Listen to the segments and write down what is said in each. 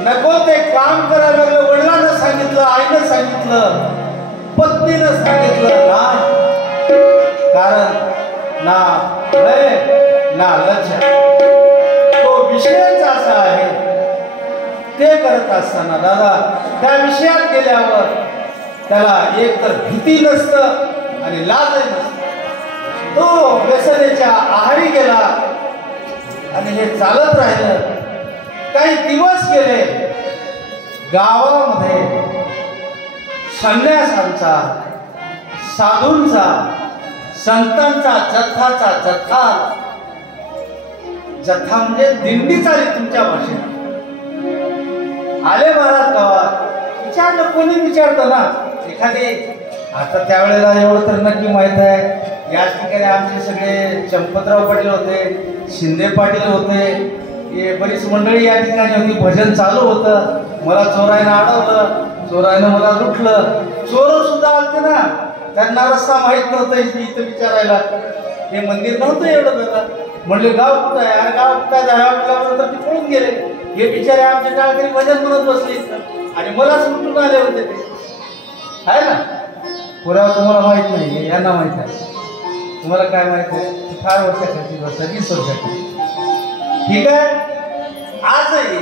नको ते काम करायला लागलं. वडिलांना सांगितलं, आईनं सांगितलं, पत्नीनं सांगितलं नाही. कारण ना लय ना लज्जा. तो विषयच असा आहे. ते करत असताना दादा त्या विषयात गेल्यावर त्याला एक तर भीती नसतं आणि लाजही नसतं. तो व्यसनेच्या आहारी गेला आणि हे चालत राहिलं. काही दिवस गेले. गावामध्ये संन्यासांचा, साधूंचा, संतांचा जथ्थाचा जथ्था. जथ्था म्हणजे दिंडी चालली तुमच्या भाषेत. आले महाराज गावात. विचारलं, कोणी विचारतं ना एखादी. आता त्यावेळेला एवढं तर नक्की माहित आहे, याच ठिकाणी आमचे सगळे चंपतराव पाटील होते, शिंदे पाटील होते, हे बरीच मंडळी या ठिकाणी होती. भजन चालू होतं. मला चोरायनं अडवलं, चोरायनं मला लुटलं. चोर सुद्धा आलते ना, त्यांना रस्ता माहीत नव्हता इथं विचारायला. हे मंदिर नव्हतं एवढं दादा. म्हणले गाव कुठं आहे? अरे गाव कुठं जावं म्हटल्यानंतर ते पळून गेले. हे बिचारे आमच्या टाळकरी भजन म्हणत बसले आणि मलाच लुटून आले होते ते. आहे ना, पुरावा तुम्हाला माहित नाही, यांना माहित आहे. तुम्हाला काय माहित आहे? फार वर्षाखाली गोष्ट, 20 वर्षाखाली. ठीक आहे. आजही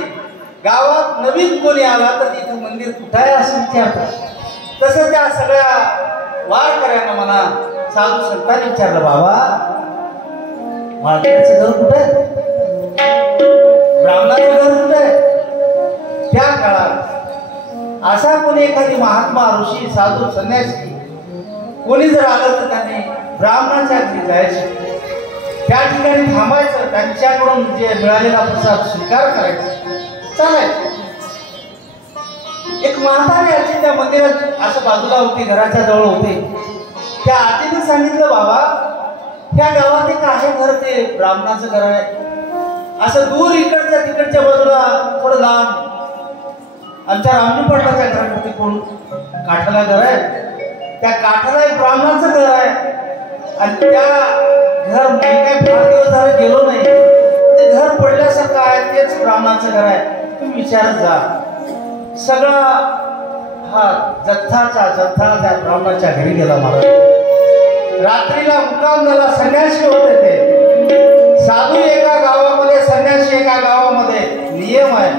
गावात नवीन कोणी आला तर तिथं मंदिर कुठं आहे असं विचारतात. तसं त्या सगळ्या वारकऱ्यांना म्हणा, साधू संतांनी विचारलं, बाबा वारकऱ्याचं घर कुठं आहे? ब्राह्मणाचं घर कुठं आहे? त्या काळात असा कोणी एखादी महात्मा, ऋषी, साधू, संन्यासी कोणी जर आलं तर त्यांनी ब्राह्मणाच्या घरी जायचं. त्या ठिकाणी थांबायचं. त्यांच्याकडून जे मिळालेला प्रसाद स्वीकार करायचा, चालायचं. एक म्हातारी आजी त्या मंदिरात असं बाजूला होती, घराच्या जवळ होते. त्या आजीने सांगितलं, बाबा त्या गावात एक आहे घर, ते ब्राह्मणाचं घर आहे. असं दूर इकडच्या तिकडच्या बाजूला थोडं लांब आमच्या रामजी पाटलाच्या घराकडे कोण काठाला घर आहे. त्या काठाला एक ब्राह्मणाचं घर आहे. आणि त्या घर मी काही फार दिवस झाले गेलो नाही. ते घर पडल्यासारखं आहे, तेच ब्राह्मणाचं घर आहे. तुम्ही विचारत जा. सगळा हा जथ्थाचा जथ्था त्या ब्राह्मणाच्या घरी गेला. महाराज रात्रीला मुक्काम झाला. संन्यासी होते ते. साधू एका गावामध्ये, संन्यासी एका गावामध्ये. नियम आहे,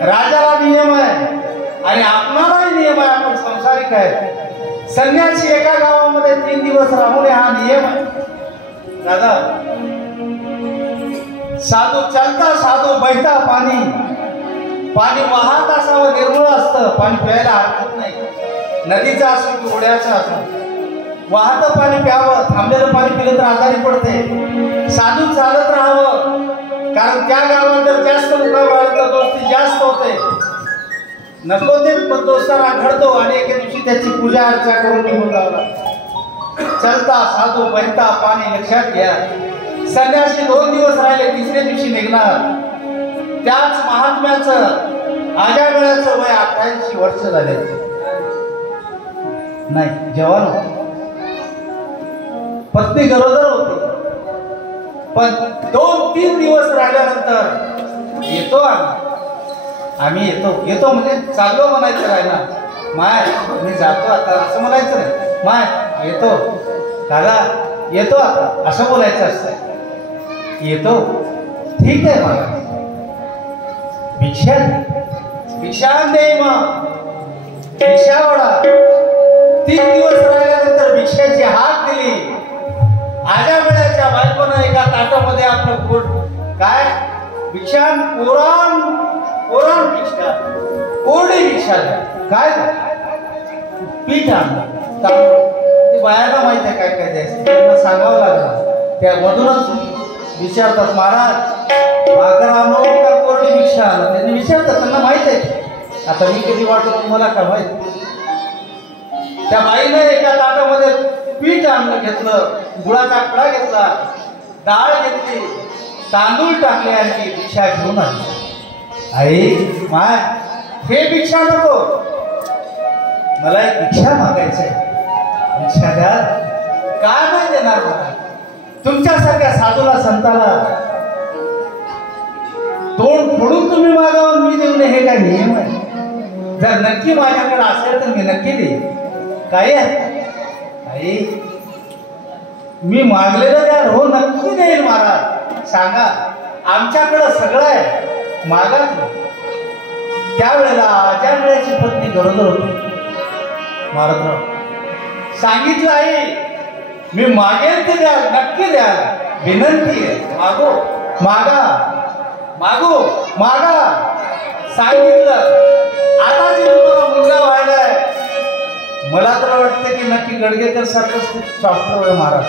राजाला नियम आहे आणि आपणालाही नियम आहे. आपण संसारिक आहे. संन्यासी एका गावामध्ये 3 दिवस राहू नये, हा नियम आहे दादा. साधू चलता, साधू बहता पाणी. पाणी वाहत असावं, निर्मळ असतं. पाणी प्यायला हरकत नाही. नदीचं असो की ओढ्याचं असो, वाहतं पाणी प्यावं. थांबलेलं पाणी पिलं तर आजारी पडते. साधू चालत राहावं, कारण त्या गावात जर जास्त मुक्काम राहिलं तर दोस्ती जास्त होते. नको ते दोस्ताना घडतो आणि एके दिवशी त्याची पूजा अर्चा करून निघून जावं. चलता साधू बहता पाणी. लक्षात घ्या, संन्यासी 2 दिवस राहिले, 3ऱ्या दिवशी निघणार. त्याच महात्म्याचं आजावेळाचं वय 88 वर्ष झाले. नाही, जवान होते. पत्नी गरोदर होती. पण 2-3 दिवस राहिल्यानंतर येतो आम्ही येतो म्हणजे चाललो म्हणायचं नाही ना. माय मी जातो आता असं म्हणायचं नाही. माय येतो दादा, येतो आता असं बोलायचं असतं. येतो, ठीक आहे मला. भिक्षा दे, मग भिक्षा वाढा. 3 दिवस राहिल्यानंतर भिक्षाची हाक दिली. आजा वेळाच्या बायकोनं एका ताटामध्ये आपलं पोट काय भिक्षा, कोरान भिक्षा, कोरडी भिक्षा द्या. काय पीठ आणलं, ते बायाला माहित आहे काय काय द्यायचं, त्यांना सांगावं लागलं. त्यामधूनच विचारतात, महाराज भाकर आणू का कोरडी भिक्षा आणू? त्यांनी विचारतात, त्यांना माहित आहे. आता मी कधी वाटलं मला का माहित. त्या बाईने एका ताटामध्ये पीठ आणलं, घेतलं, गुळाचा कडा घेतला, डाळ घेतली, तांदूळ टाकले आणि ती भिक्षा घेऊन आली. आई माय हे भिक्षा नको, मला एक भिक्षा मागायचंय. भिक्षा द्या. काय नाही देणार मला? तुमच्यासारख्या साधूला संताला तोंड फोडून तुम्ही मागावं मी देऊ नये हे काय नियम आहे? जर नक्की माझ्याकडे असेल तर मी नक्की देईन. काय आई मी मागलेलं द्या हो नक्की देईल महाराज. सांगा आमच्याकडं सगळं आहे मागा. त्यावेळेला ज्या वेळेची पत्नी गरोदर होती महाराजराव सांगितलं आई मी मागेल ते द्या नक्की द्या विनंती आहे मागो मागा मागो मागा. सांगितलं आता जे तुम्हाला मुलगा व्हायलाय मला तर वाटतं की नक्की गडगेकर सारखंच सॉफ्टवेअर आहे महाराज.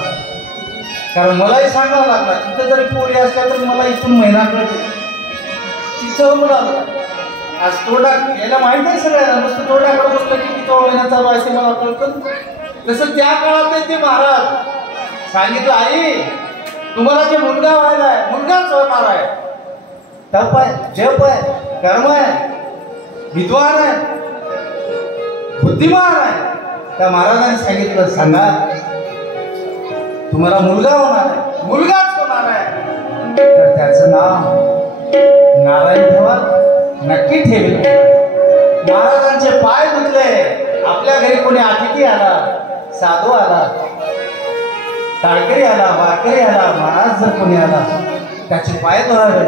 कारण मलाही सांगावं लागला तिथं जरी पोरी असल्या तर मला इथून महिना कळते तिचं मुलाला आज तोंडा याला माहित आहे सगळ्यांना नुसतं तोंडाकडे बसलं की किती महिना चालू आहे ते मला कळतं. तसं त्या काळात ते महाराज सांगितलं आई तुम्हाला जे मुलगा व्हायला आहे मुलगाच होणार आहे. तप आहे जप आहे कर्म आहे विद्वान आहे बुद्धिमान आहे. त्या महाराजांनी सांगितलं सांगा तुम्हाला मुलगा होणार आहे मुलगाच होणार आहे तर त्याचं नाव नारायण ठेवा नक्की ठेवेल. महाराजांचे पाय धुतले. आपल्या घरी कोणी अतिथी आला साधू आला टाळकरी आला वारकरी आला महाराज जर कोणी आला त्याचे पाय धुवावे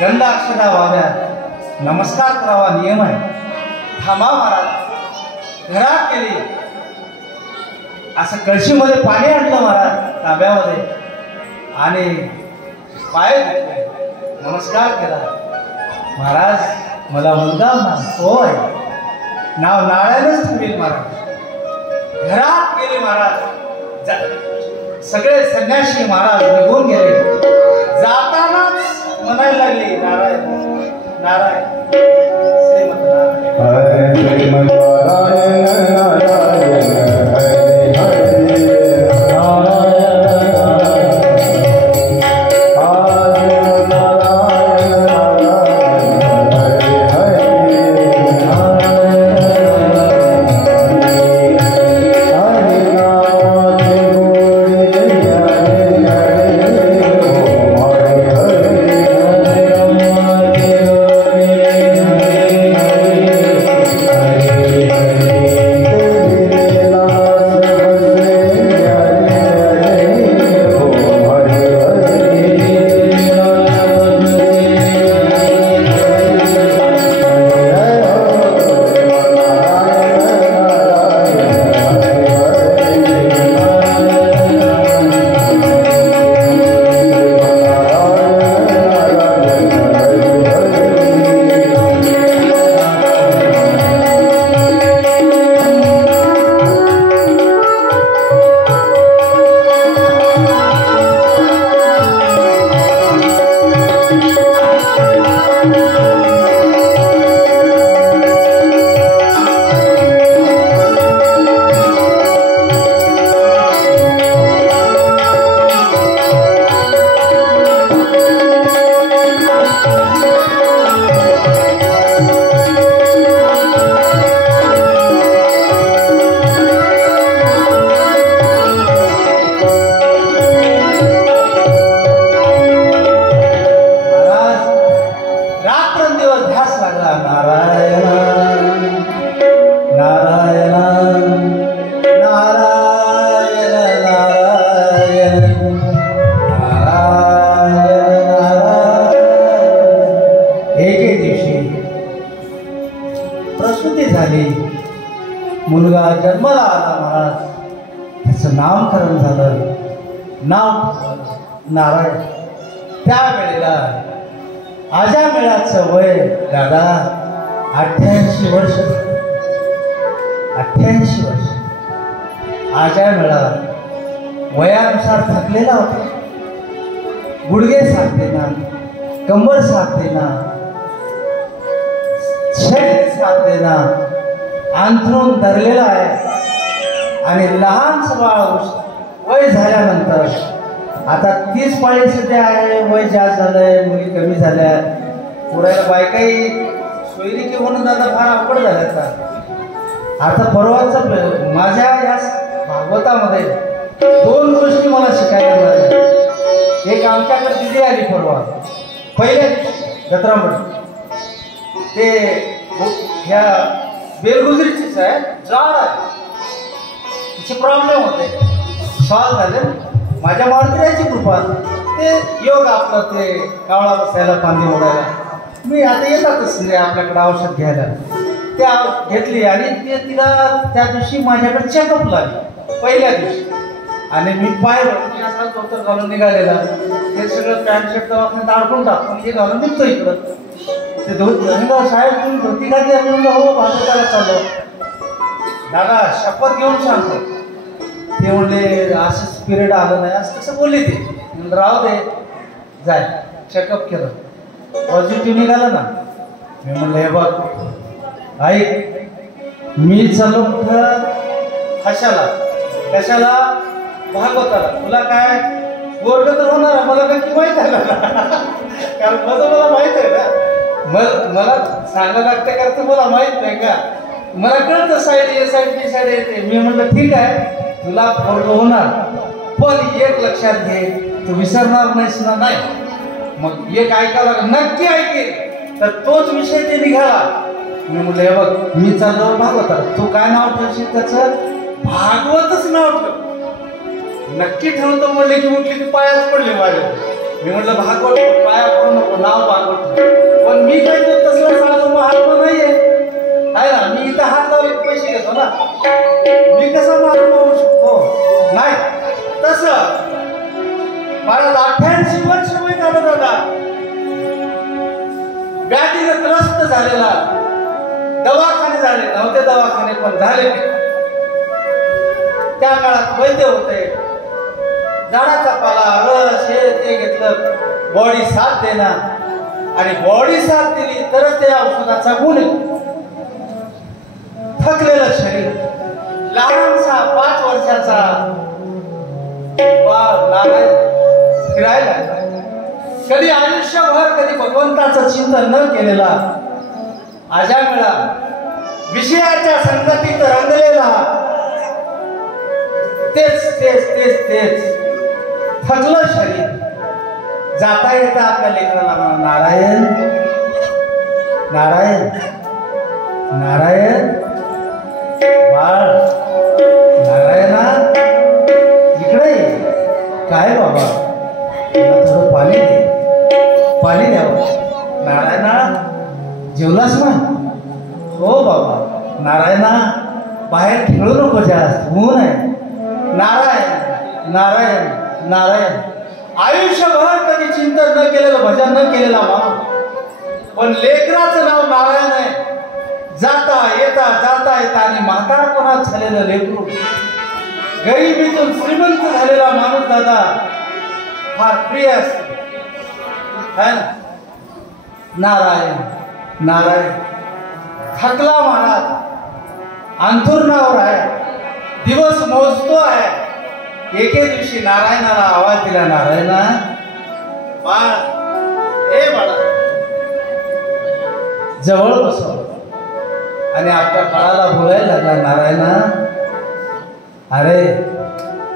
गंध अक्षता व्हाव्या नमस्कार करावा नियम आहे. थांबा महाराज घरात गेली असं कळशीमध्ये पाणी आणलं महाराज तांब्यामध्ये आणि पाय धुतले नमस्कार केला. महाराज मला मुलगा होणार होय नाव नारायणच ठेवील महाराज. घरात गेले महाराज सगळे संन्यासी महाराज निघून गेले. जातानाच म्हणायला लागले नारायण नारायण श्रीमंत नारायण मुलगा जन्माला आला महाराज त्याचं नामकरण झालं नाव नारायण. त्यावेळेला आजा मेळाचं वय दादा 88 वर्ष 88 वर्ष. आजा मेळा वयानुसार थकलेला होता. गुडघे साथ देना कंबर साथ देना शरीर साथ देना अंथरून धरलेला आहे आणि लहान सवाळ वय झाल्यानंतर आता 30 पाळी सध्या आहे. वय जास्त झालंय मुली कमी झाल्या पुरायला बायकाही सोयरिकी होणं दादा फार अवघड झाल्या. आता परवाच माझ्या या भागवतामध्ये 2 गोष्टी मला शिकायला मिळाल्या. एक आमच्याकडे दिदी आली परवा पहिल्या दिवशी जत्रामध्ये ते ह्या बेलगुजरीचीच आहे, जाड आहे, तिचे प्रॉब्लेम होते, सॉल्व झाले. माझ्या मारुतीची कृपा, ते योग आपलं ते कावळा बसायला पाणी ओढायला. मी आता येतातच नाही आपल्याकडे औषध घ्यायला, त्या घेतली आणि ते तिला त्या दिवशी माझ्याकडे चेकअप लागली पहिल्या दिवशी. आणि मी पाहिलं मी असा धोतर घालून निघालेला, ते सगळं पॅन्ट शर्ट दवाखान्यात अडकून टाकून हे घालून निघतो इकडं. ते साहेब तुम्ही धोती घातली आणि म्हणलं हो भाजपाला चाललो. दादा शपथ घेऊन सांगतो, ते म्हणले असंच पिरियड आलं नाही असं तसं बोलले. ते म्हणलं राहू दे, जाय. चेकअप केलं, पॉझिटिव्ह निघालं ना. मी म्हणलं हे बघ ऐक, मी चाललो कुठं कशाला भागवताला. तुला काय वर्ग तर होणार मला नक्की माहीत आहे ना, कारण मला माहीत आहे ना, मला सांगायला लागते कारण तुम्हाला माहीत नाही का. मला कळतं side A side B side येते. मी म्हटलं ठीक आहे तुला वर्ग होणार, पण एक लक्षात घे तू विसरणार नाहीस ना. नाही मग एक ऐकायला नक्की ऐकेल, तर तोच विषय ते निघाला. मी म्हटलं हे बघ मी चाललो भागवताला, तू काय नाव ठेवशील त्याचं? भागवतच नाव ठेव. नक्की ठेवतो म्हणले की म्हटली ती पायाच पडली माझ्या. मी म्हटलं भागवत पाया पडू नको, नाव भागवत. पण मी काय तसला साधू महात्मा नाहीये आहे ना, मी इथं हात लावले पैसे घेतो ना, मी कसा महात्मा होऊ शकतो? नाही तसं मला 88 वर्ष वय झालं दादा, व्याधीने त्रस्त झालेला, दवाखाने झाले नव्हते, दवाखाने पण झाले. त्या काळात वैद्य होते, झाडाचा पाला रस हे ते घेतलं, बॉडी साथ देणार, आणि बॉडी साथ दिली तरच त्या औषधाचा गुण आहे. थकलेलं शरीर, लहानसा 5 वर्षाचा फिरायला, कधी आयुष्यभर कधी भगवंताचं चिंतन न केलेला, अजामिळा विषयाच्या संगतीत रंगलेला, तेच थकलं शरीर. जाता येता आपल्या लेकराला नारायण नारायण नारायण बाळ, नारायणा इकडे काय बाबा, थोडं पाणी दे, पाणी द्यावं. नारायणा जेवलास ना? हो बाबा. नारायणा बाहेर खेळू नको जास्त, ऊन आहे. नारायण नारायण नारायण. आयुष्यभर कधी चिंतन न केलेलं, भजन न केलेला माणूस, पण लेकराचं नाव नारायण आहे. जाता येता आणि म्हातारपणात झालेलं लेकरू, गरिबीतून श्रीमंत झालेला माणूस दादा फार प्रिय असतो. नारायण नारायण. थकला महाराज, अंथरुणावर आहे, दिवस मोजतो आहे. एके दिवशी नारायणाला आवाज दिला, नारायणा बाळ, हे बाळा जवळ बसव. आणि आपल्या बाळाला बोलायला लागला, नारायणा अरे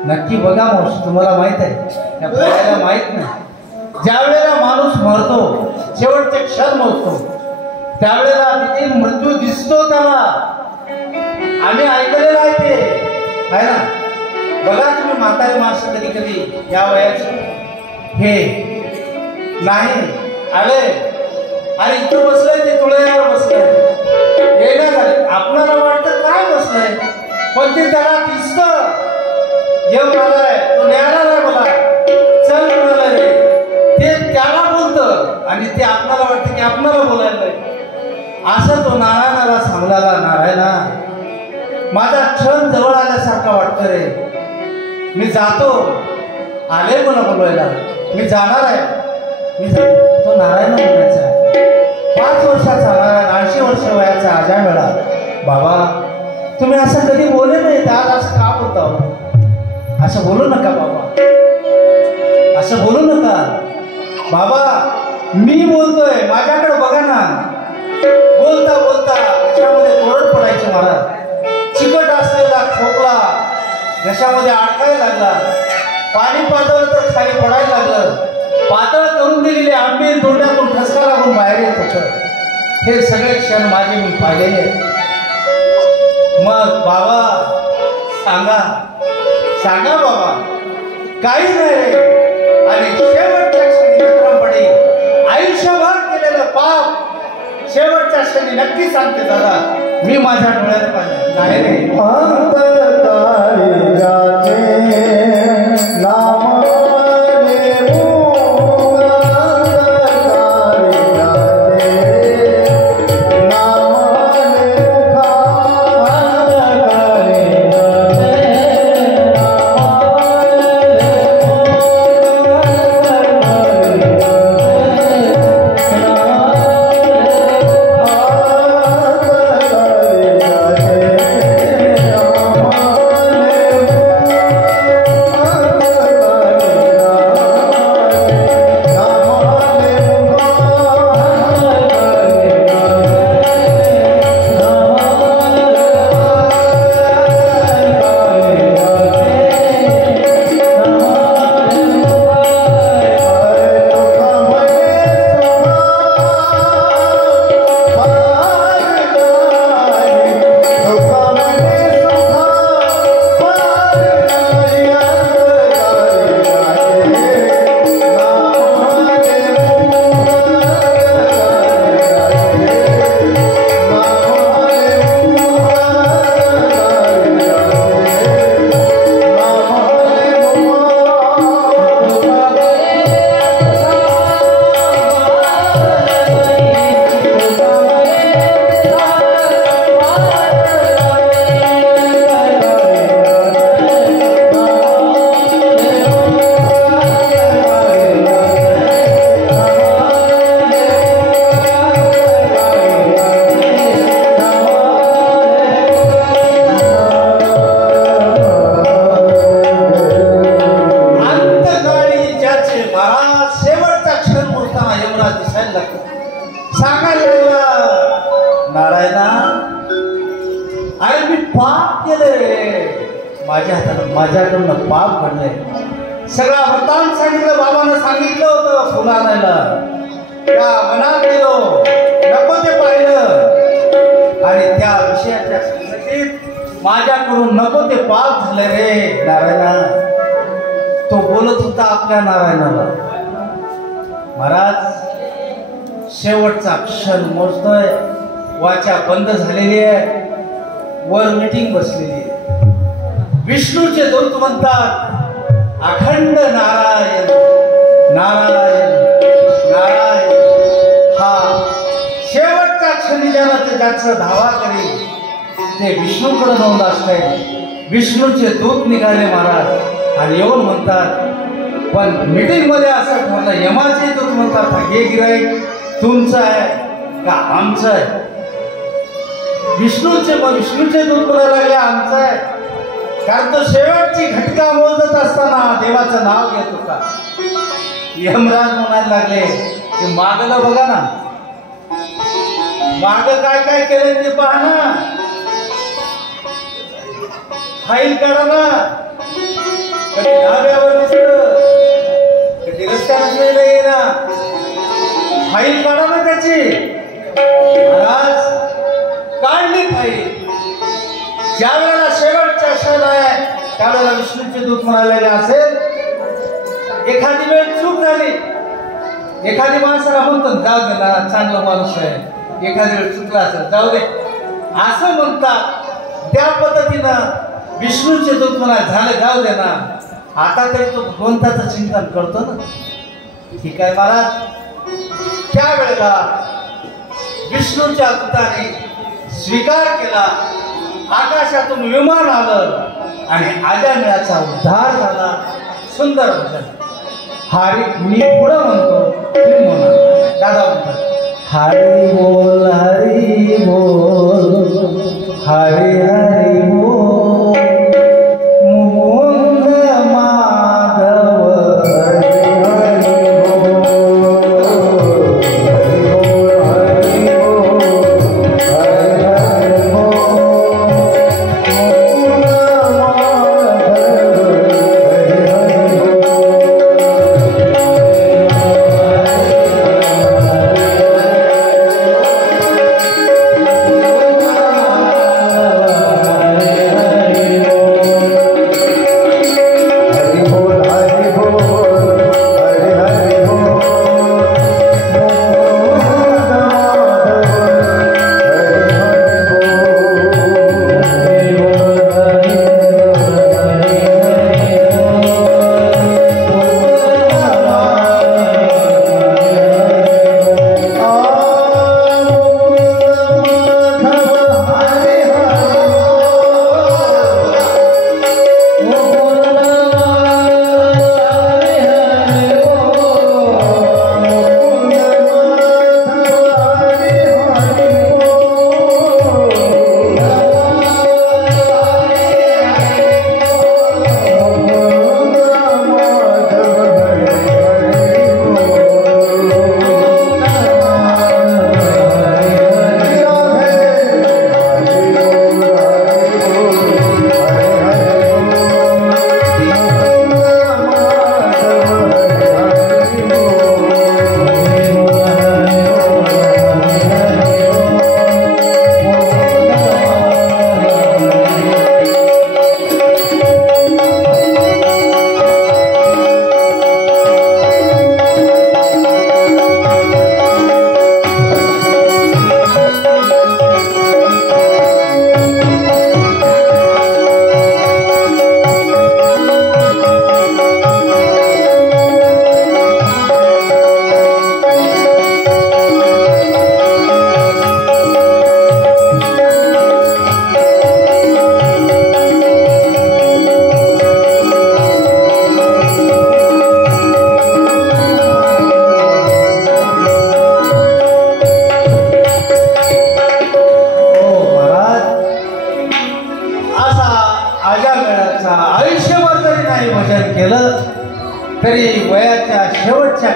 नक्की बघा मावशी, तुम्हाला माहित आहे त्या बाळाला माहित नाही, ज्या वेळेला माणूस मरतो, शेवटचे क्षण मोजतो, त्यावेळेला तिथे मृत्यू दिसतो त्याला. आम्ही ऐकलेलं आहे ते, आहे ना. बघा तुम्ही म्हातारे माणसं कधी कधी या वयाचे हे नाही आले आणि इथं बसलंय, ते तुळयावर बसलंय, येणं झाले, आपल्याला वाटतं काय बसलंय, पण ते त्याला दिसतं. येऊन आलाय, तो न्यायला नाही मला, चल म्हणाला रे, ते त्याला बोलतं आणि ते आपल्याला वाटतं की आपल्याला बोलायला. असं तो नारायणाला सांगला, नारायणा माझा क्षण जवळ आल्यासारखा वाटतं रे, मी जातो, आले मला बोलवायला, मी जाणार आहे. मी तो नारायण म्हणायचा, 5 वर्षाचा नारायण, 80 वर्ष वयाचा अजामिळा. बाबा तुम्ही असं कधी बोलले नाही, आज असं का बोलता? असं बोलू नका बाबा, असं बोलू नका बाबा, मी बोलतोय, माझ्याकडे बघा ना. बोलता बोलता घशामध्ये कोरड पडायची महाराज, चिकट असलेला खोकला घशामध्ये अडकायला लागला, पाणी पाजवलं तर खाली पडायला लागलं. पातळ करून दिलेली आंबील तोंडातून ठसका लागून बाहेर येत होतं. हे सगळे क्षण माझे मी पाहिलेले आहेत. मग बाबा सांगा सांगा बाबा, काही नाही रे. आणि शेवटच्या क्षणी विक्रम पडेल. आयुष्यभर केलेलं पाप शेवटच्या क्षणी नक्की सांगते दादा, मी माझ्या डोळ्यात पाहिलं नाही रे. माझ्याकडून पाप घडले. सगळा वृत्तांत सांगितलं. बाबानं सांगितलं होतं फुलं आणायला. त्या मनात गेलो, नको ते पाहिलं आणि त्या विषयाच्या स्मृतीत माझ्याकडून नको ते पाप झाले रे. नारायणा तो बोलत होता आपल्या नारायणाला, महाराज शेवटचा क्षण मोजतोय. वाचा बंद झालेली आहे. वर मीटिंग बसलेली आहे. विष्णूचे दूत म्हणतात अखंड नारायण नारायण नारायण. हा शेवटच्या क्षणी ज्याचं धावा करेल ते विष्णूकडे नोंद असते. विष्णूचे दूत निघाले महाराज आणि येऊन म्हणतात, पण मीटिंग मध्ये असं ठरलं, यमाचे दूत म्हणतात हे गिराईक तुमचं आहे का आमचं आहे? विष्णूचे दूत बोलायला लागले आमचं आहे, कारण तो शेवटची घटका मोजत असताना देवाचं नाव घेत होता. यमराज म्हणायला लागले की मागलं बघा ना, माग काय काय केलं ते पहा ना, फाईल काढा ना. कधी ढाब्यावर दिसलं, कधी रस्त्यावर ना, फाईल काढा ना त्याची. महाराज काढली फाईल. ज्या वेळेला शेवटचा क्षण आहे त्यावेळेला विष्णूचे दूत म्हणायला असेल, एखादी वेळ चूक झाली, एखादी माणसाला म्हणतो जाऊ दे ना चांगला माणूस आहे, एखादी वेळ चुकला असेल जाऊ दे असं म्हणतात. त्या पद्धतीनं विष्णूचे दूत म्हणा झालं जाऊ दे ना, आता तरी तो भगवंताचं चिंतन करतो ना. ठीक आहे महाराज. त्यावेळेला विष्णूच्या दूताने स्वीकार केला. आकाशातून विमान आलं आणि आजामेळाचा उद्धार झाला. सुंदर भजन. हरी मी पुढं म्हणतो, तुम्ही म्हणा. दादा म्हणतात हरी बोल हरी बोल हरी हरी बोल मुकुंद माधव हरी हरी बोल.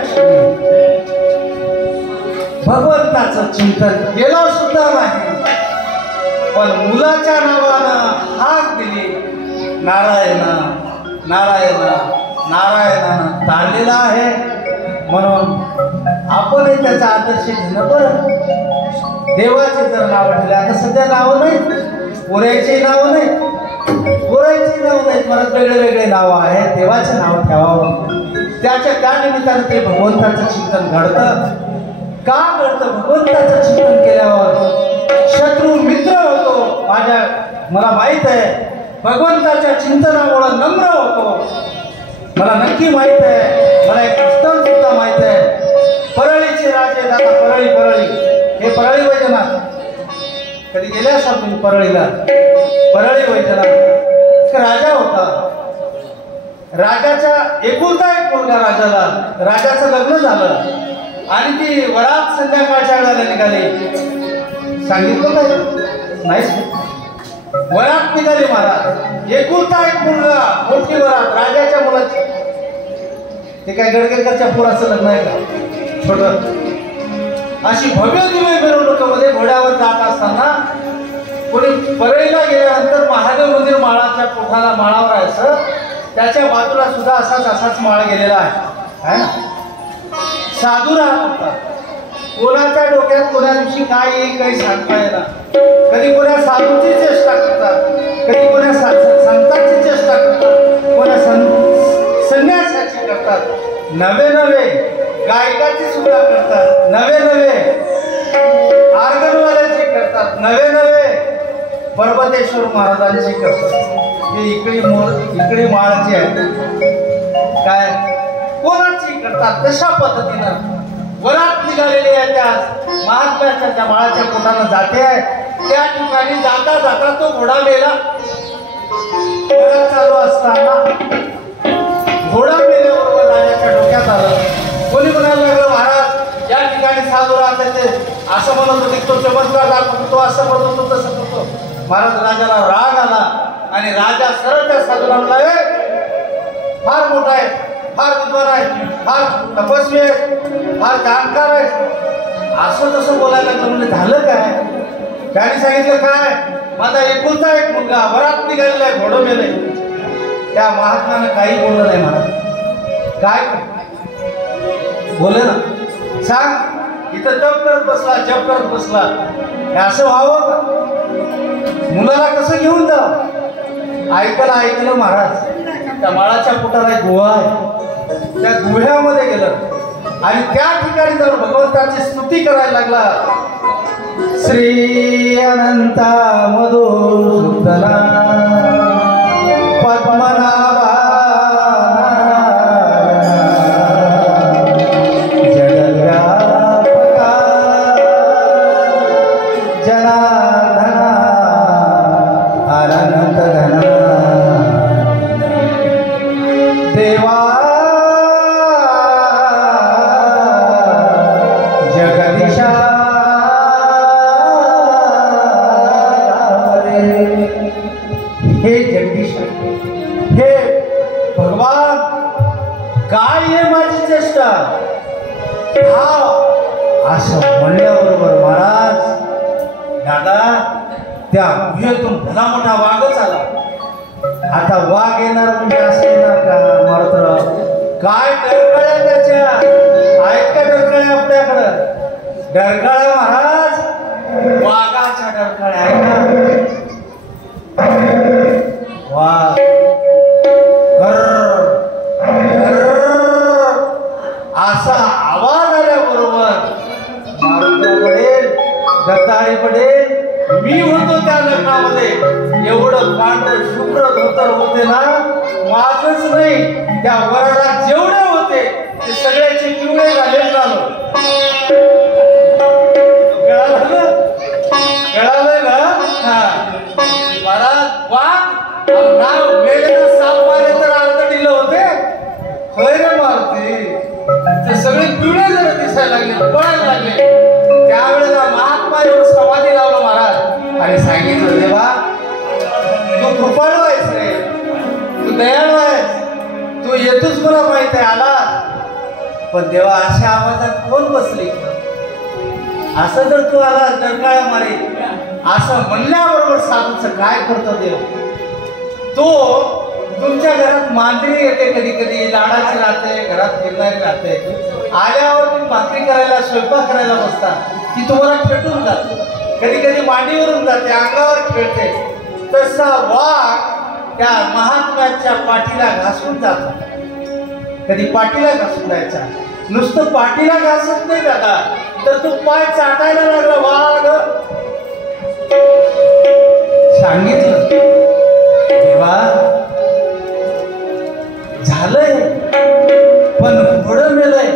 क्षणी भगवंताचं चिंतन केलं सुद्धा नाही, पण मुलाच्या नावानं हाक दिली नारायण नारायण नारायणानं ताणलेला आहे. म्हणून आपणही त्याचा आदर्श घेणं बरं. देवाचे जर नाव ठेवले, आता सध्या नावं नाहीत, पोरायची नावं नाहीत, पोरायची नावं नाहीत, मला वेगळे वेगळे नावं आहेत. देवाचे नाव ठेवावं. त्या निमित्तानं ते भगवंताचं चिंतन घडतं. का घडतं? भगवंताचं चिंतन केल्यावर शत्रू मित्र होतो. मला माहित आहे, भगवंताच्या चिंतनामुळं नम्र होतो. मला नक्की माहित आहे. मला एक पुस्तक सुद्धा माहित आहे. परळीचे राजे दादा, परळी हे परळी वैजनाथ. कधी गेले असाल तुम्ही परळीला? परळी वैजनाथ एक राजा होता. राजाच्या एकुलता एक मुलगा राजाला. राजाचं लग्न झालं आणि ती वरात संध्याकाळच्या वेळेला निघाली. सांगितलं काय? नाही. वरात निघाली महाराज. एकुलता एक मुलगा, मोठी वरात राजाच्या मुलाची. ते काय गडगेकरच्या पोराचं लग्न आहे का? छोट. अशी भव्य दिव्य मिरवणुकीमध्ये घोड्यावर जात असताना कोणी परळीला गेल्यानंतर महादेव मंदिर माळाच्या कोठाला माळावर यायचं. त्याच्या बाजूला सुद्धा असाच माळ गेलेला आहे ना. साधू राहत होता. कोणाच्या डोक्यात कोणा दिवशी काय येईल काही सांगता येणार. कधी कोणा साधूची चेष्टा करतात, कधी कोणा संतांची चेष्टा करतात, कोणा संन्यासाची करतात, नवे गायकाची सुद्धा करतात, नवे आर्गनवाल्याची करतात, नवे पर्वतेश्वर महाराजांची करतात. हे इकडे माळाची आहे काय कोणाची करतात. तशा पद्धतीनं वरात निघालेली आहे. त्या महात्म्याच्या त्या माळाच्या कोठाला जाते आहे. त्या ठिकाणी जाता जाता तो घोडा मेला. वरात चालू असताना घोडा मेल्याबरोबर राजाच्या डोक्यात आलं. कोणी म्हणायला लागलं, महाराज या ठिकाणी साधू राहत ते असं म्हणत होते, तो चमत्कार दाखवतो, तो असं म्हणतो, तसं करतो. महाराज राजाला राग आला आणि राजा सरळ त्या साधूला म्हणाले, फार मोठा आहे, फार विद्वान आहे, फार तपस्वी आहे, फार जाणकार आहे, असं तसं बोलायला लागलं. म्हणजे झालं काय? त्याने सांगितलं, काय माझा एकुलता एक मुलगा वरात निघालेला आहे, घोडं मेलंय. त्या महात्म्यानं काही बोललं नाही. महाराज काय बोले ना, सांग इथं जप करत बसला हे असं व्हावं का? मुलाला कसं घेऊन जा? ऐकलं महाराज. त्या माळाच्या पोटाला एक गुहा आहे. त्या गुह्यामध्ये गेलं आणि त्या ठिकाणी जर भगवंताची स्तुती करायला लागला. श्री अनंता मधुसूदना पद्मनाभा जगद्व्यापका जनार्दना अनंत घना देवा जगदीशा हे जगदीश, हे भगवान, काय आहे माझी चेष्टा? हा असं म्हणल्याबरोबर महाराज दादा त्या गुहेतून भला मोठा वाघच आला. आता वाघ येणार म्हणजे असं येणार का? मात्र काय डरकाळ्या त्याच्या आहेत का? डरकाळ्या आपल्याकडं डरकाळ्या महाराज, वाघाच्या डरकाळ्या आहे का? वाघ असा आवाज आल्याबरोबर मारुती पडेल, दत्तारी पडेल. मी होतो त्या लग्नामध्ये. एवढं पांढर शुभ्र धोतर होते ना, माझच नाही त्या वराला जेवढे होते ते सगळ्याचे पिवळे झाले झालो. कळालं ना? महाराज वाघ नाव वेळेला साप मारे तर अर्ध दिलं होते. खय रे मारते ते सगळे पिवळे जरा दिसायला लागले, पळायला लागले. त्यावेळेला महात्मा एवढं समाधी लावलं महाराज आणि सांगितलं, देवा तू कृपाळू आहेस रे, तू दयाळू आहेस, तू येतोच मला माहित आहे. आला पण देवा अशा आवाजात कोण बसले? असं जर तू आला डरकाळ्या मारे असं म्हणल्याबरोबर साधूचं काय करतो देव? तो तुमच्या घरात मांजरी येते, कधी कधी लाडाची राहते, घरात फिरणारी राहते, आल्यावर तुम्ही भाकरी करायला स्वयंपाक करायला बसता, ती तुम्हाला पेटून जाते, कधी कधी मांडीवरून जाते, अंगावर खेळते. तसा वाघ त्या महात्म्याच्या पाठीला घासून जातो. कधी पाठीला घासून जायचा, नुसतं पाठीला घासत नाही दादा, तर तो पाय चाटायला लागला. वाघ सांगितलं देवा झालंय, पण पुढं मेलंय,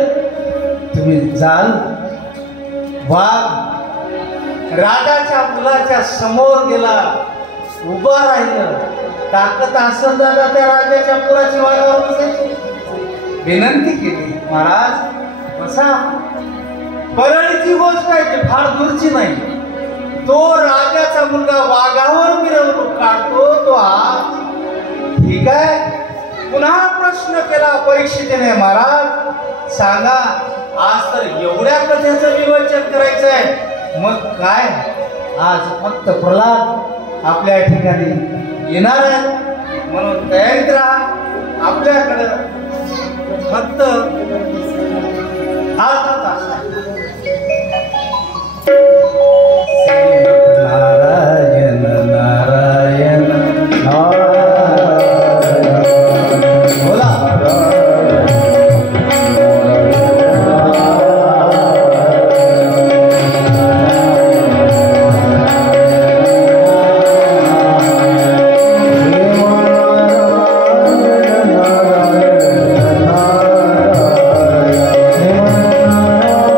तुम्ही जाल. वाघ राजाच्या मुलाच्या समोर गेला, उभा राहिलं. ताकद असं दादा त्या राजाच्या मुलाची वाघावर बसायची. विनंती केली, महाराज बसा. परळीची गोष्ट आहे, ती फार दूरची नाही. तो राजाचा मुलगा वाघावर मिरवणूक काढतो, तो आज ठीक आहे. पुन्हा प्रश्न केला परीक्षितीने, महाराज सांगा, आज तर एवढ्या कथेचं विवेचन करायचं आहे, मग काय? आज फक्त प्रल्हाद आपल्या ठिकाणी येणार आहे, म्हणून तयारीत राहा. आपल्याकडं फक्त अर्धा तास आहे. नारायण नारायण बोला. Namo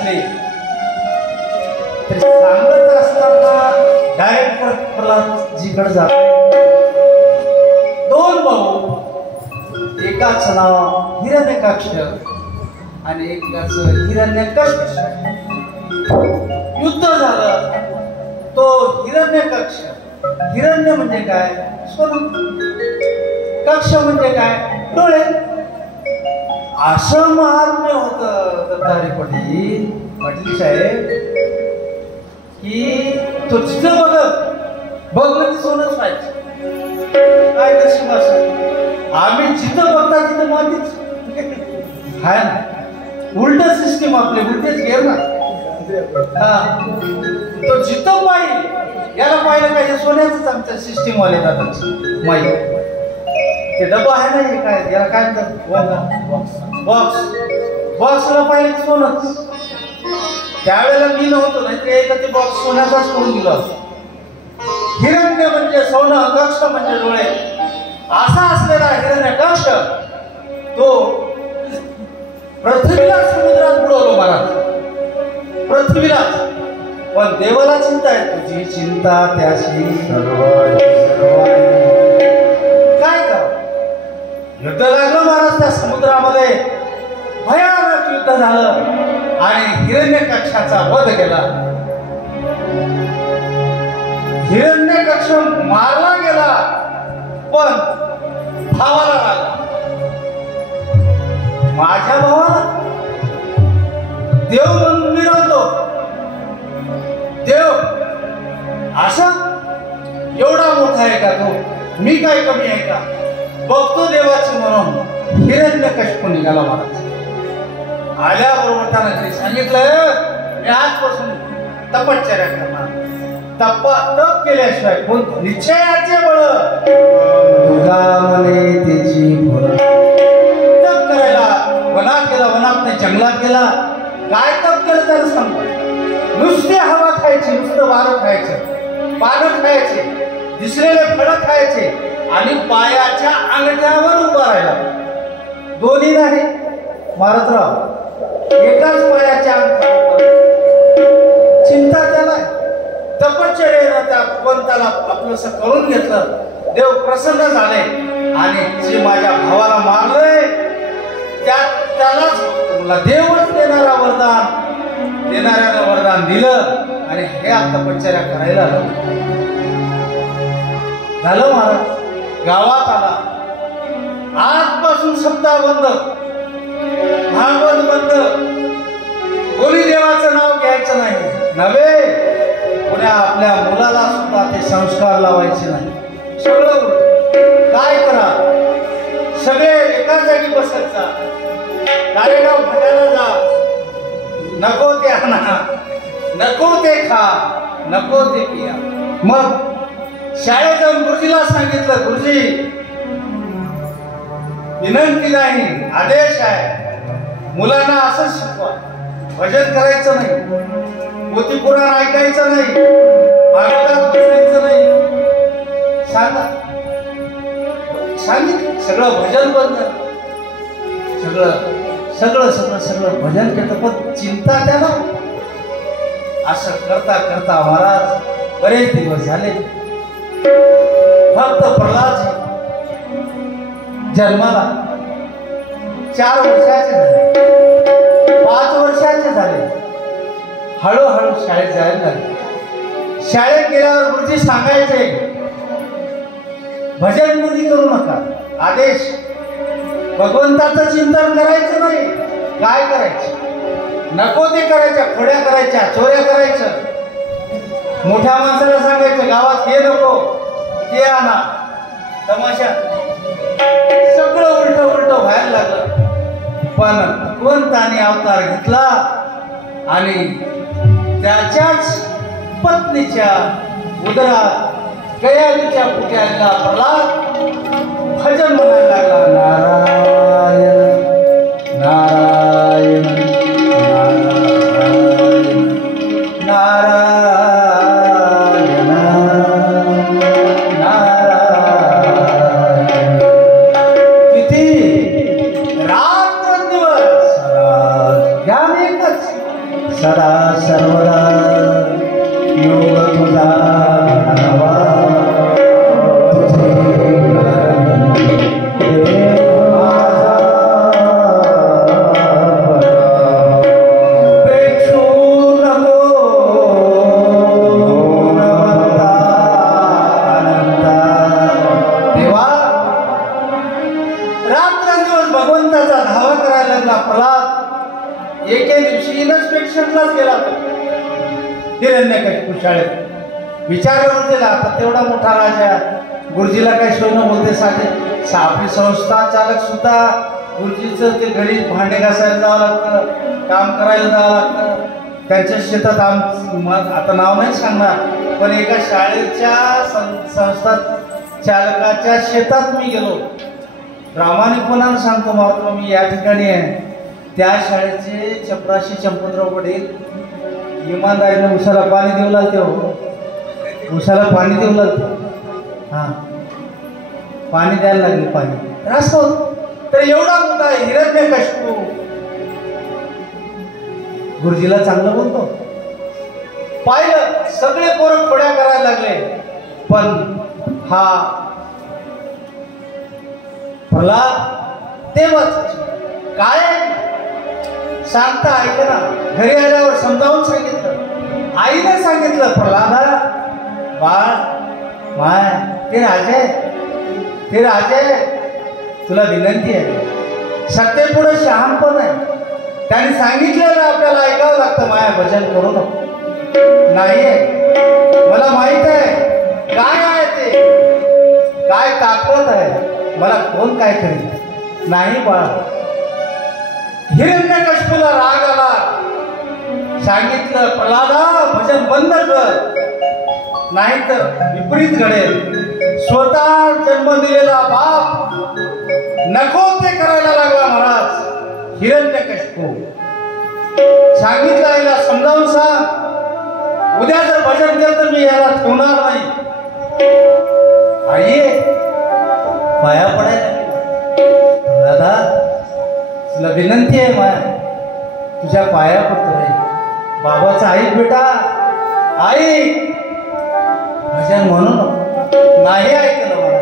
असले तरी सांगत असताना डायरेक्ट प्रल्हादजीकडे जात. दोन भाऊ, एकाच नाव हिरण्यकक्ष आणि एकाचं हिरण्यकश. युद्ध झालं. तो हिरण्यकक्ष, हिरण्य म्हणजे काय? सोनं. कक्ष म्हणजे काय? डोळे. असं महात्म्य होतं दत्तारी पाटील साहेब की तो जिथं बघलं की सोनच पाहिजे. काय नशीब असं. आम्ही जिथं बघता तिथं मातीच हाय ना. उलट सिस्टीम आपले उलटेच घेर ना. हा, तो जिथं पाहिजे याला पाहिलं काय? सोन्याच आमच्या सिस्टीम वाले जातात माहिती. ते डबा आहे ना, हे काय याला काय म्हणतात? बॉक्सला पाहिलं की सोनच. त्यावेळेला मी नव्हतो, नाही ते बॉक्स सोन्याचाच करून दिला. हिरण्य म्हणजे सोनं, कक्ष म्हणजे डोळे. असा असलेला हिरण्यकक्ष तो पृथ्वीला समुद्रात बुडवलो महाराज. पृथ्वीलाच. पण देवाला चिंता आहे. तुझी चिंता त्याशी सर्व काय कर. युद्ध लागलं महाराज. त्या समुद्रामध्ये भयानक युद्ध झालं आणि हिरण्यकक्षाचा वध केला. हिरण्यकक्ष मारला गेला पण भावाला लागला. माझ्या भावाला देव म्हणून मिळवतो. देव असा एवढा मोठा आहे का तो? मी काय कमी आहे का? बघतो देवाचे म्हणून हिरण्यकश्यप निघाला महाराज. आल्याबरोबर त्याने सांगितलं, मी आजपासून तपश्चर्या करणार. तप केल्याशिवाय कोण निश्चयाचे बळ तप करायला वनात गेला. वनात नाही, जंगलात गेला. काय तप केलं त्याला सांगतो. नुसते हवा खायची, नुसतं वारं खायचं, पानं खायचे, दिसलेले फळं खायचे आणि पायाच्या अंगठ्यावर उभा राहिला. दोन्ही नाही महाराजराव, एकाच पायाच्या अंगठ्यावर. चिंता त्याला. तपश्चर्येनं त्या भगवंताला आपलंसं करून घेतलं. देव प्रसन्न झाले आणि जे माझ्या भावाला मारलंय त्यालाच तुला देवच देणारा वरदान, देणाऱ्यानं वरदान दिलं आणि हे तपश्चर्या करायला झालं महाराज. गावात आला. आजपासून सप्ताह बंद, भागवत बंद, कोणी देवाचं नाव घ्यायचं नाही. नव्हे, पुण्या आपल्या मुलाला सुद्धा ते संस्कार लावायचे नाही. सगळं काय करा, सगळे एका जागी बसत जा. गारेगाव भाड्याला जा. नको ते आणा, नको ते खा, नको ते पिया. मग शाळेत जाऊन गुरुजीला सांगितलं, गुरुजी विनंती नाही, आदेश आहे, मुलांना असंच शिकवा. भजन करायचं नाही, पोथी पुराण ऐकायचं नाही, भागवतात बसायचं नाही. सांगा, सांगितलं. सगळं भजन बंद. सगळं भजन केलं पण चिंता त्याला. असं करता करता महाराज बरेच दिवस झाले. फक्त प्रल्हाद जन्माला 4 वर्षाचे झाले, 5 वर्षाचे झाले. हळूहळू शाळेत जायला लागले. शाळेत गेल्यावर गुरुजी सांगायचे, भजन मुली करू नका. आदेश, भगवंताचं चिंतन करायचं नाही. काय करायचं? नको ते करायच्या, खोड्या करायच्या, चोऱ्या करायचं. मोठ्या माणसाला सांगायचं, गावात हे नको ते आणा. तमाशा सगळं उलट व्हायला लागलं. पण भगवंताने अवतार घेतला आणि त्याच्याच पत्नीच्या उदरात गयालीच्या पुट्याला प्रल्हाद भजन म्हणायला लागला. नारायण नारायण नारायण नारायण. किती रात्र दिवस ध्यान एकच, दिवस भगवंताचा धावा करायला लागला प्रल्हाद. एके दिवशी इन्स्पेक्शनलाच गेला तो हिरण्यकशिपू शाळेत. विचार करून दिला आता तेवढा मोठा राजा गुरुजीला काही सोयनं बोलते साधे आपली संस्था चालक सुद्धा गुरुजीचं ते घरी भांडे घासायला जावं लागतं, काम करायला जावं लागतं. त्यांच्या शेतात आता नाव नाही सांगणार पण एका शाळेच्या संस्था चालकाच्या शेतात मी गेलो. प्रामाणिकपणानं सांगतो महात्मा मी या ठिकाणी आहे. त्या शाळेचे चपराशी चंपतराव पटेल इमानदारीनं उसाला पाणी देऊ लागते. हो उसाला पाणी देऊ लागते. हां पाणी द्यायला लागले पाणी त्रास होत. तर एवढा मोठा हिरण्यकशिपू गुरुजीला चांगलं बोलतो. पाहिलं सगळे पोरं खोड्या करायला लागले पण हा प्रल्हाद तेव्हाच काय सांगता ऐकना. घरी आल्यावर समजावून सांगितलं. आईने सांगितलं प्रल्हादा बाळ माय ते राजे तुला विनंती आहे. सत्तेपुढे शहाणपण आहे. त्यांनी सांगितलेलं आपल्याला ऐकावं लागतं. माया भजन करू नको. नाही मला माहित आहे काय आहे ते काय ताकद आहे. मला कोण काय करेल. नाही बाळ. हिरण्यकशिपूला राग आला. सांगितलं प्रल्हादा भजन बंद कर नाही तर विपरीत घडेल. स्वतः जन्म दिलेला बाप नको ते करायला लागला. महाराज हिरण्यकशिपू सांगितलं आईला समजावून सांग उद्या जर भजन केलं तर मी याला ठेवणार नाही. आई पाया पडायला दादा तुला विनंती आहे माया तुझ्या पाया पडतोय. बाबाचा आई बेटा आई भजन म्हणू नको. नाही ऐकलं मला.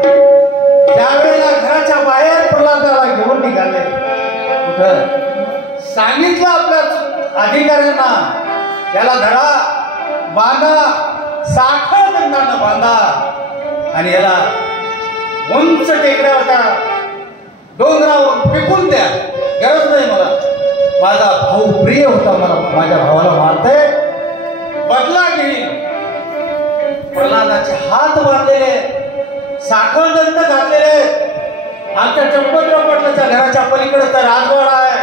त्यावेळेला घराच्या बाहेर प्रल्हादाला घेऊन निघाले. कुठं सांगितलं आपल्या अधिकाऱ्यांना त्याला धरा बांधा साखर दंडानं बांधा आणि याला उंच टेकड्यावरच्या डोंगरावर फेकून द्या. गरज नाही मला. माझा भाऊ प्रिय होता. मला माझ्या भावाला मारतंय बदला घेईल. प्रल्हादाचे हात बांधलेले साखर दंड घातलेले. आमच्या चंपतराव पाटलाच्या घराच्या पलीकडे तर राजवाडा आहे.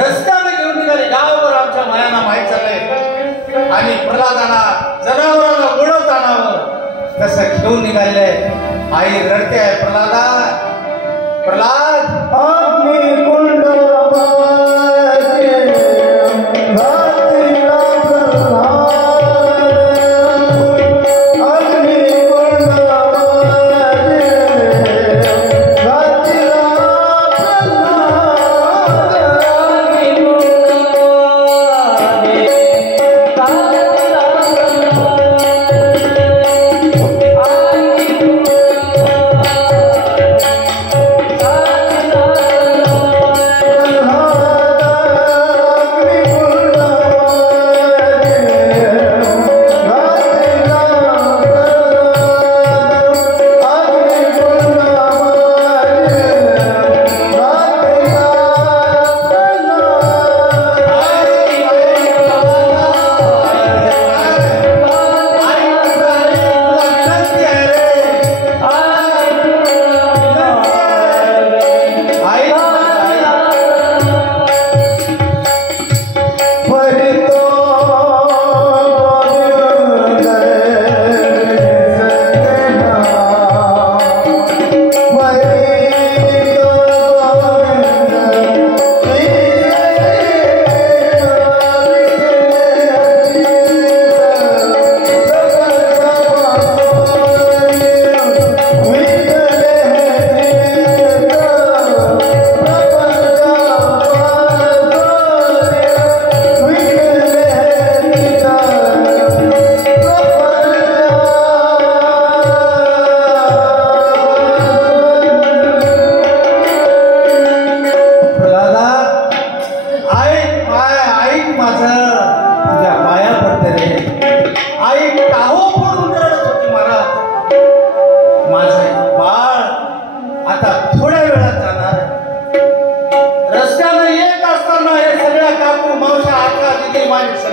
रस्त्याने घेऊन निघाले. गावभर आमच्या मायांना माहीत झालंय आणि प्रल्हादाला जनावरांना ओढत आणावं कसं घेऊन निघाले. आई रडते आहे प्रल्हाद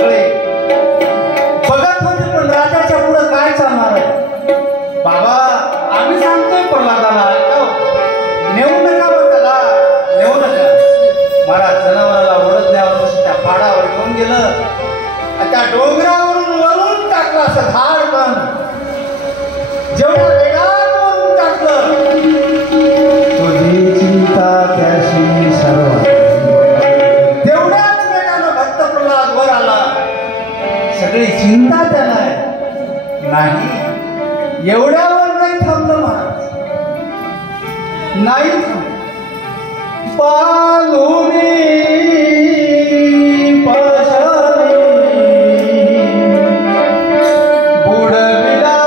सगळे बघत होते, पण राजाच्या पुढे काय चालणार आहे? बाबा आम्ही सांगतोय प्रल्हादाला, नेऊ नका, मग त्याला नेऊ नका. महाराज जनावराला ओढत तसं त्या पाडावर घेऊन गेलं आणि त्या डोंगरावरून वरून टाकलं, असं धाडकन जेवढ्या वेगात वरून टाकलं. तुझी चिंता त्याशी सर्व, तेवढ्याच वेगानं भक्त प्रल्हाद वर आला. सगळी चिंता त्याला नाही, एवढ्यावर नाही थांबलं महाराज, नाही थांबलं. पालुनी पाशानी बुडविला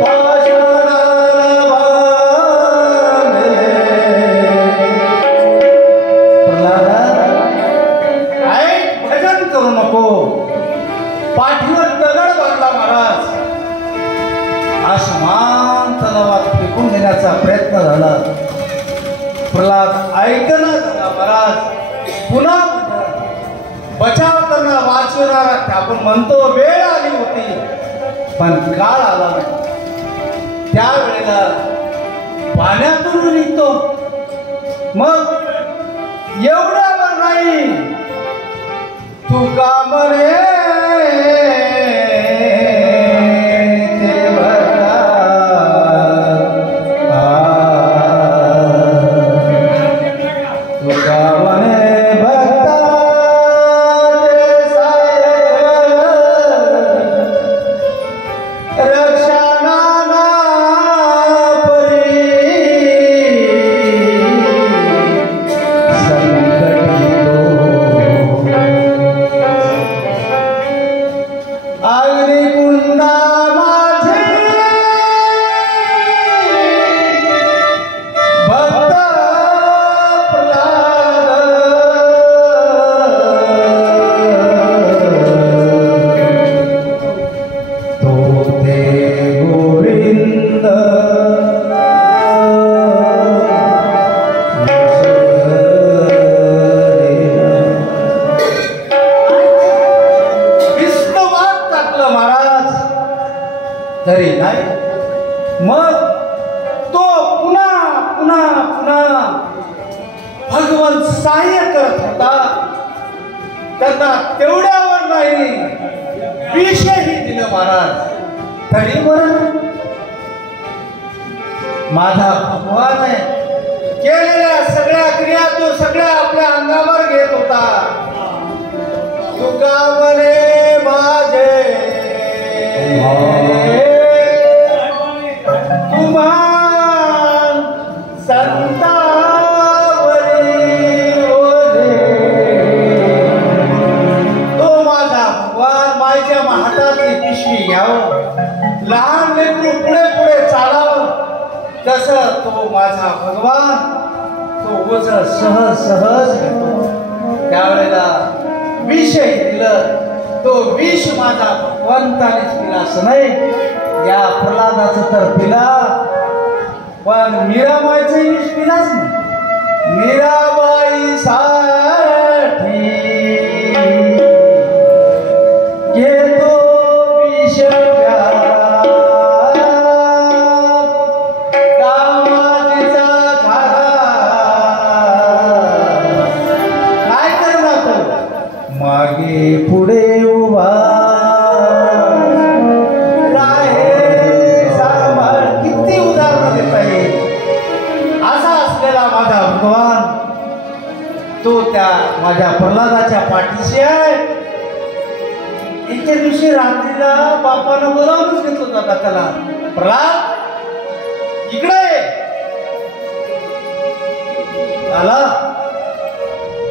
पाषाणाला बांधले. प्रल्हादा ऐक, भजन करू नको. पाठीवर दगड बांधला महाराज, आसमान तलावात फेकून देण्याचा प्रयत्न झाला. प्रल्हाद ऐकना झाला महाराज. पुन्हा बचाव करणार, वाचवणार आपण म्हणतो, वेळ आली होती, पण काळ आला नाही. त्यावेळेला पाण्यातून निघतो, मग एवढ्यावर नाही, तू का म्हणे तरी नाही. मग तो पुन्हा पुन्हा पुन्हा भगवान सहाय्य करत होता. त्यांना तेवढ्यावर नाही, विषयही दिलं महाराज. तरी बरं माझा भगवान आहे, केलेल्या सगळ्या क्रिया तो सगळ्या आपल्या अंगावर घेत होता. तुका म्हणे माझे तुम्हान संतावरी ओझे. तो माझा भगवान माझ्या हातातली पिशवी घ्यावं, लहान लेकरू पुढे पुढे चालावं, तसं तो माझा भगवान तो ओझ सहज सहज घेतो. त्यावेळेला विषय दिलं, तो विष माझा भगवंतानेच पिला असं नाही, या प्रल्हादाचं तर पिला, पण मीराबाईचं विष पिलाच नाही. मीराबाई साठी घेतो विष कामाजीचा झाला. काय करणार तो मागे पुढे उभा भगवान, तो त्या माझ्या प्रल्हादाच्या पाठीशी आहे. एके दिवशी रात्रीला बापानं बोलावूनच घेतलं होता त्याला, प्रल्हाद इकडे आला.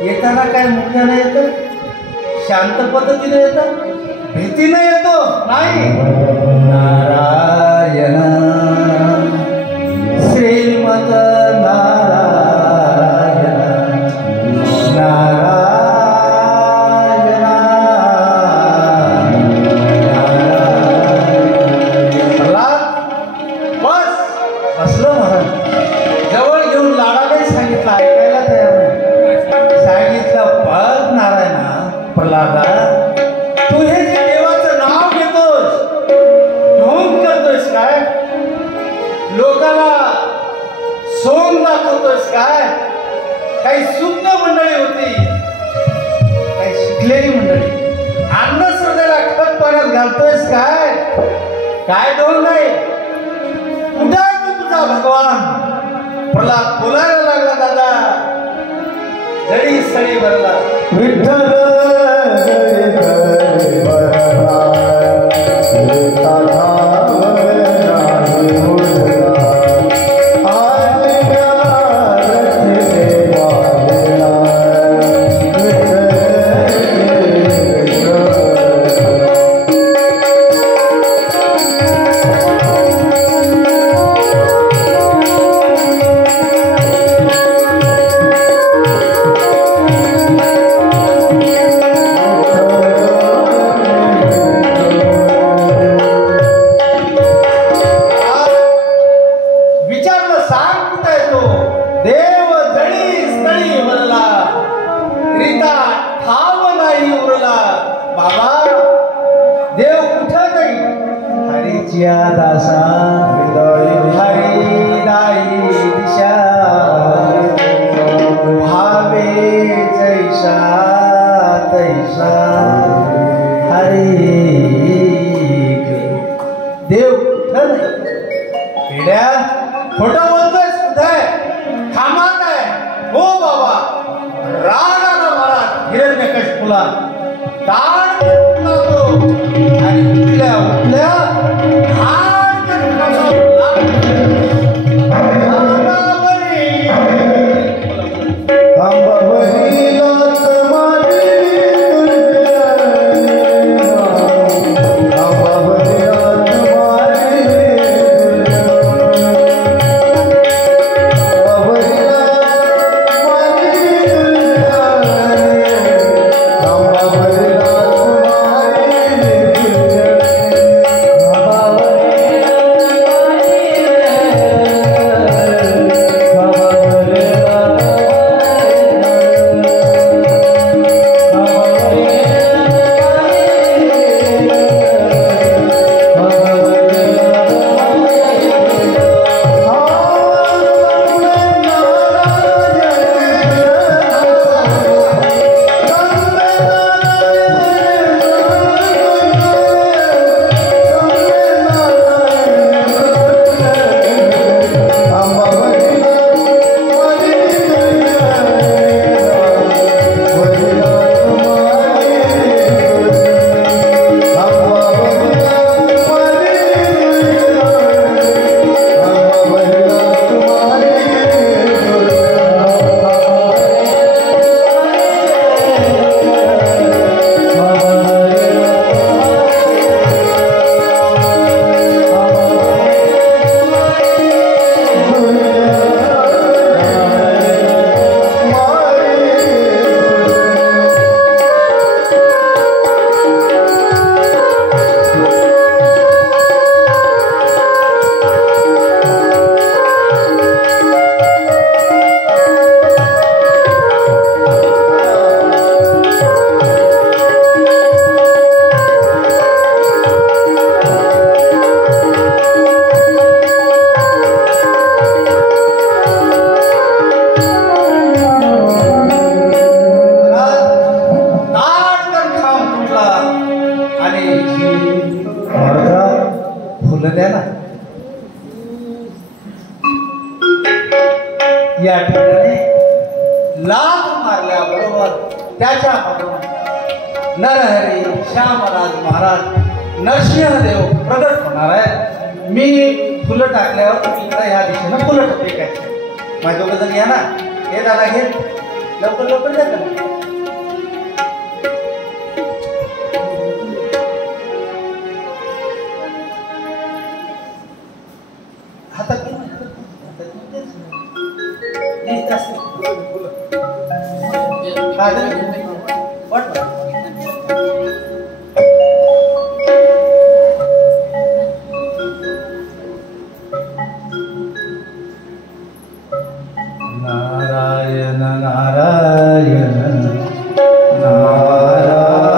येताना काय मुख्यानं येतं, शांत पद्धतीने येतं, भीतीने येतो नाही. नारायण श्रीमत जवळ घेऊन लाडाने सांगितलं आहे, लोकांना सोंग दाखवतोस काय? काही सुज्ञ मंडळी होती, काही शिकलेली मंडळी. अन्न श्रद्धेला खत पाण्यात घालतोयस काय? काय ढोंग नाही. कुठे आहे तू तुझा भगवान? प्रल्हाद बोलायला लागला दादा. जळी सळी भरला विठ्ठल या ठिकाणी लाथ मारल्याबरोबर त्याच्या नरहरी श्यामराज महाराज नरसिंहदेव प्रगट होणार आहे. मी फुलं टाकल्यावर तुम्ही इकडे ह्या दिशेनं फुलं फेकायचे. माझे दोघं जण या ना. हे दादा घे लवकर लवकर जात. नारायण नारायण नारायण नारायण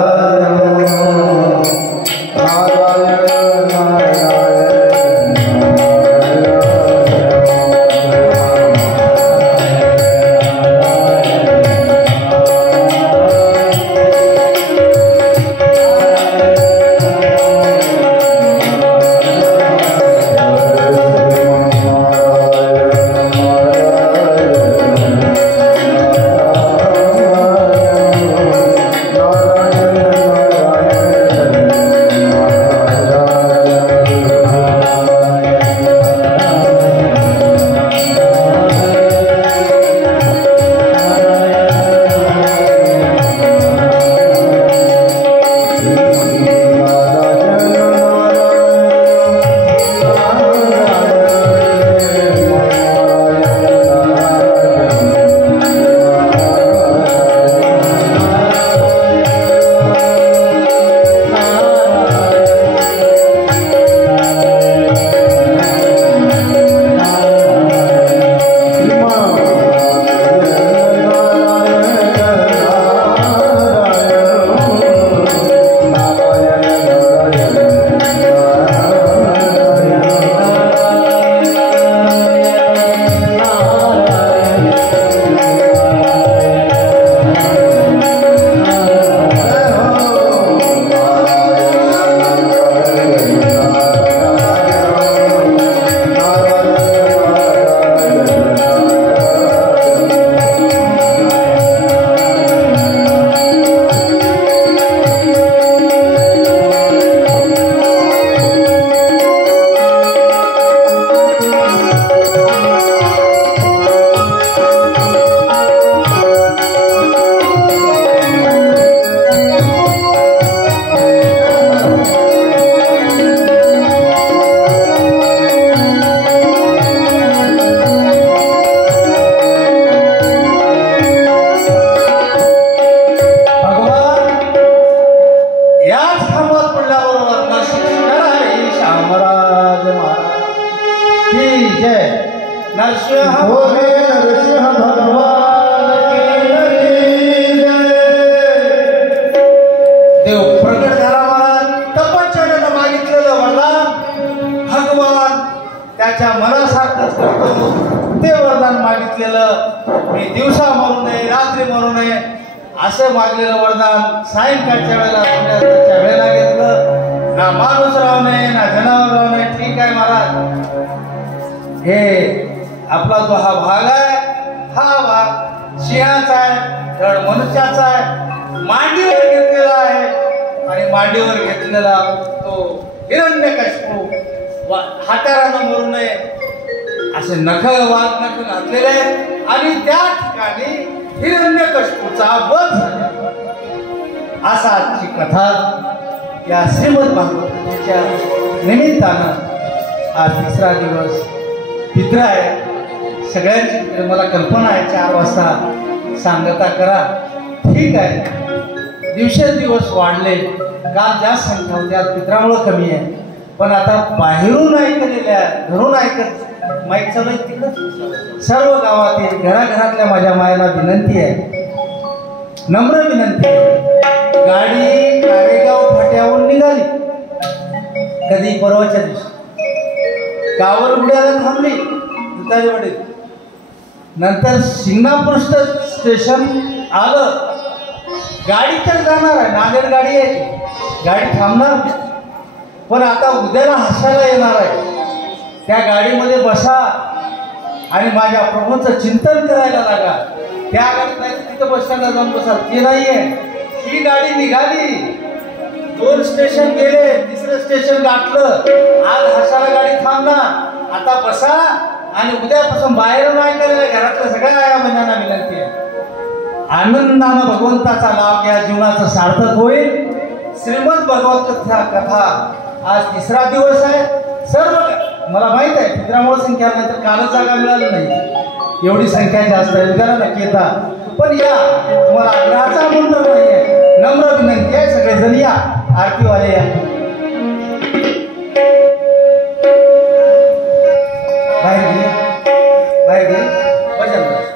जय नरसिंह बोले नरसिंह भगवान की जय। देव प्रगट झाला महाराज. तपश्चर्यानं मागितलेलं वरदान भगवान त्याच्या मनासारखंच करतो. ते वरदान मागितलेलं मी दिवसा मरू नये रात्री मरू नये असं मागलेलं वरदान सायंकाळच्या वेळेला सूर्यास्ताच्या वेळेला घेतलं. ना माणूस राहू नये ना जनावर राहू नये. ठीक आहे महाराज, हे आपला जो हा भाग आहे हा भाग सिंहाचा आहे, धड मनुष्याचा आहे, मांडीवर घेतलेला आहे आणि मांडीवर घेतलेला तो हिरण्यकशिपू हातारानं मरू नये असे नख घातलेले आहेत आणि त्या ठिकाणी हिरण्यकशिपूचा वध झाला. असा आजची कथा या श्रीमद भागवताच्या निमित्तानं आज तिसरा दिवस पित्र आहे. सगळ्यांची पित्र मला कल्पना आहे 4 वाजता सांगता करा. ठीक आहे, दिवसेंदिवस वाढले. काल जास्त संख्या होती, आज पित्रामुळं कमी आहे. पण आता बाहेरून ऐकलेल्या घरून ऐकत माईक चालू आहे तिकडं सर्व गावातील घराघरातल्या माझ्या मायला विनंती आहे, नम्र विनंती आहे. गाडी कारेगाव फाट्यावरून निघाली कधी परवाच्या दिवशी, गावर उड्याला थांबली दुतारीवाडी, नंतर शिंगणापूर स्टेशन आलं. गाडी तर जाणार आहे, नांदेड गाडी आहे, गाडी थांबणार. पण आता उद्याला हसायला येणार आहे. त्या गाडीमध्ये बसा आणि माझ्या प्रभूंचं चिंतन करायला लागा. त्या गाडीत नाही तिथं बसताना जाऊन बसा, ते नाहीये. ही गाडी निघाली, 2 स्टेशन गेले, 3रं स्टेशन गाठलं. आज हसायला गाडी थांबणार. आता बसा आणि उद्यापासून बाहेरून ऐकायला घरातल्या सगळ्या आया बहिणांना विनंती आहे, आनंदानं भगवंताचा लाभ घ्या, जीवनाचं सार्थक होईल. श्रीमद भगवत कथा आज 3रा दिवस आहे. सर्व मला माहित आहे पित्रामुळे संख्या नाही तर कालच जागा मिळाली नाही, एवढी संख्या जास्त आहे. उद्याला नक्की येता. पण या, तुम्हाला आग्रहाचा आमंत्रण नाही आहे, नम्र विनंती आहे. सगळेजण या, आरतीवाले या. बाहेर घे, बाहेर घे, भजन बस.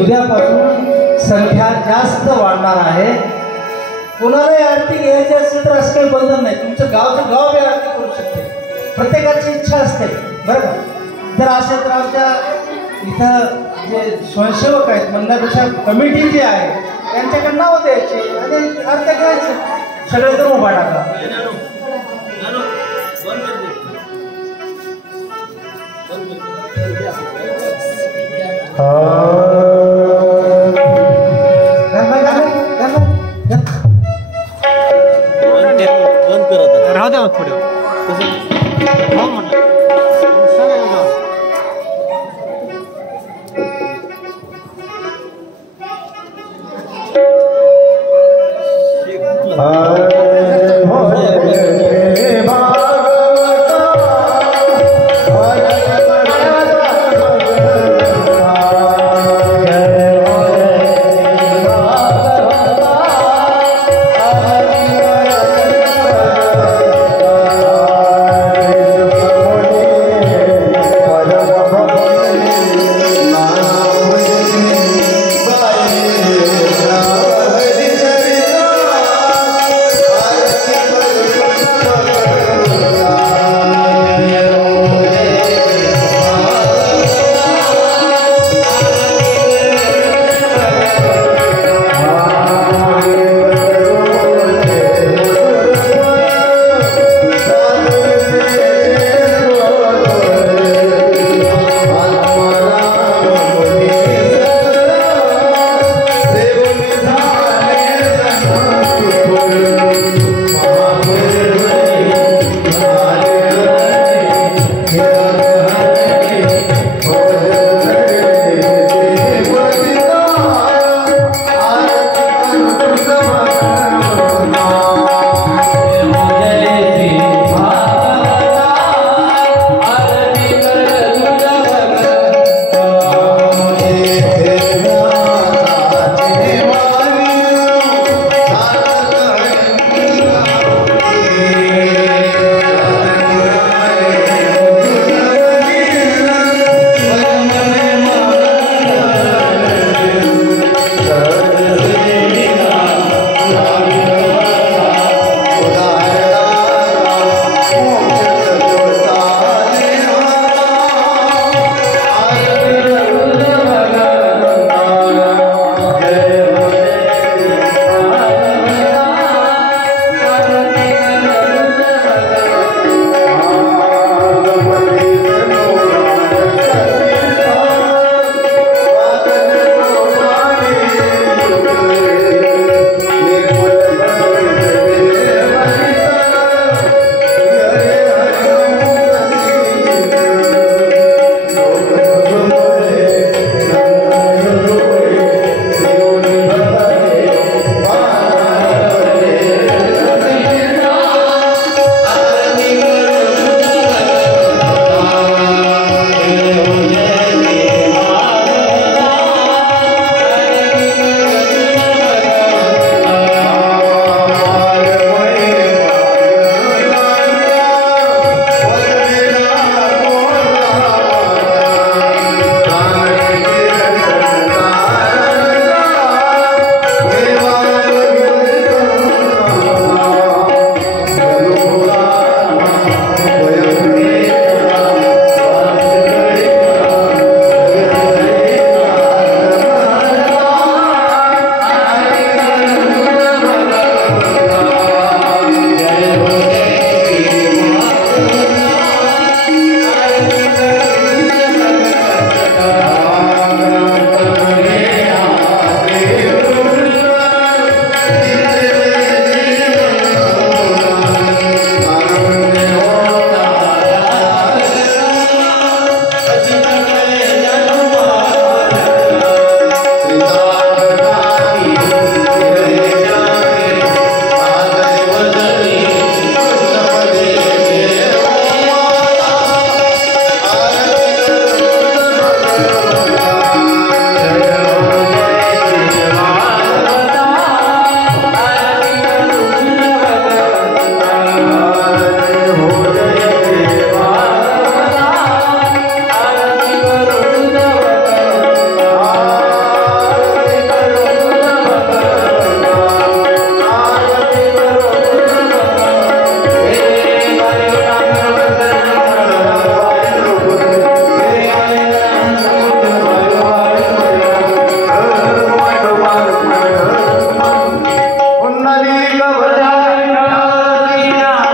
उद्यापासून संख्या जास्त वाढणार आहे. कोणालाही आरती घ्यायची असेल तर असं काही बंधन नाही. तुमचं गावचं गाव बी आरती करू शकते, प्रत्येकाची इच्छा असते बरं का. तर असेल तर आमच्या इथं जे स्वयंसेवक आहेत म्हणण्यापेक्षा कमिटी जी आहे त्यांच्याकडे नाव द्यायचे आणि आरत्या घ्यायचं. सगळे तर उभा टाका. राहू द्या पुढे हा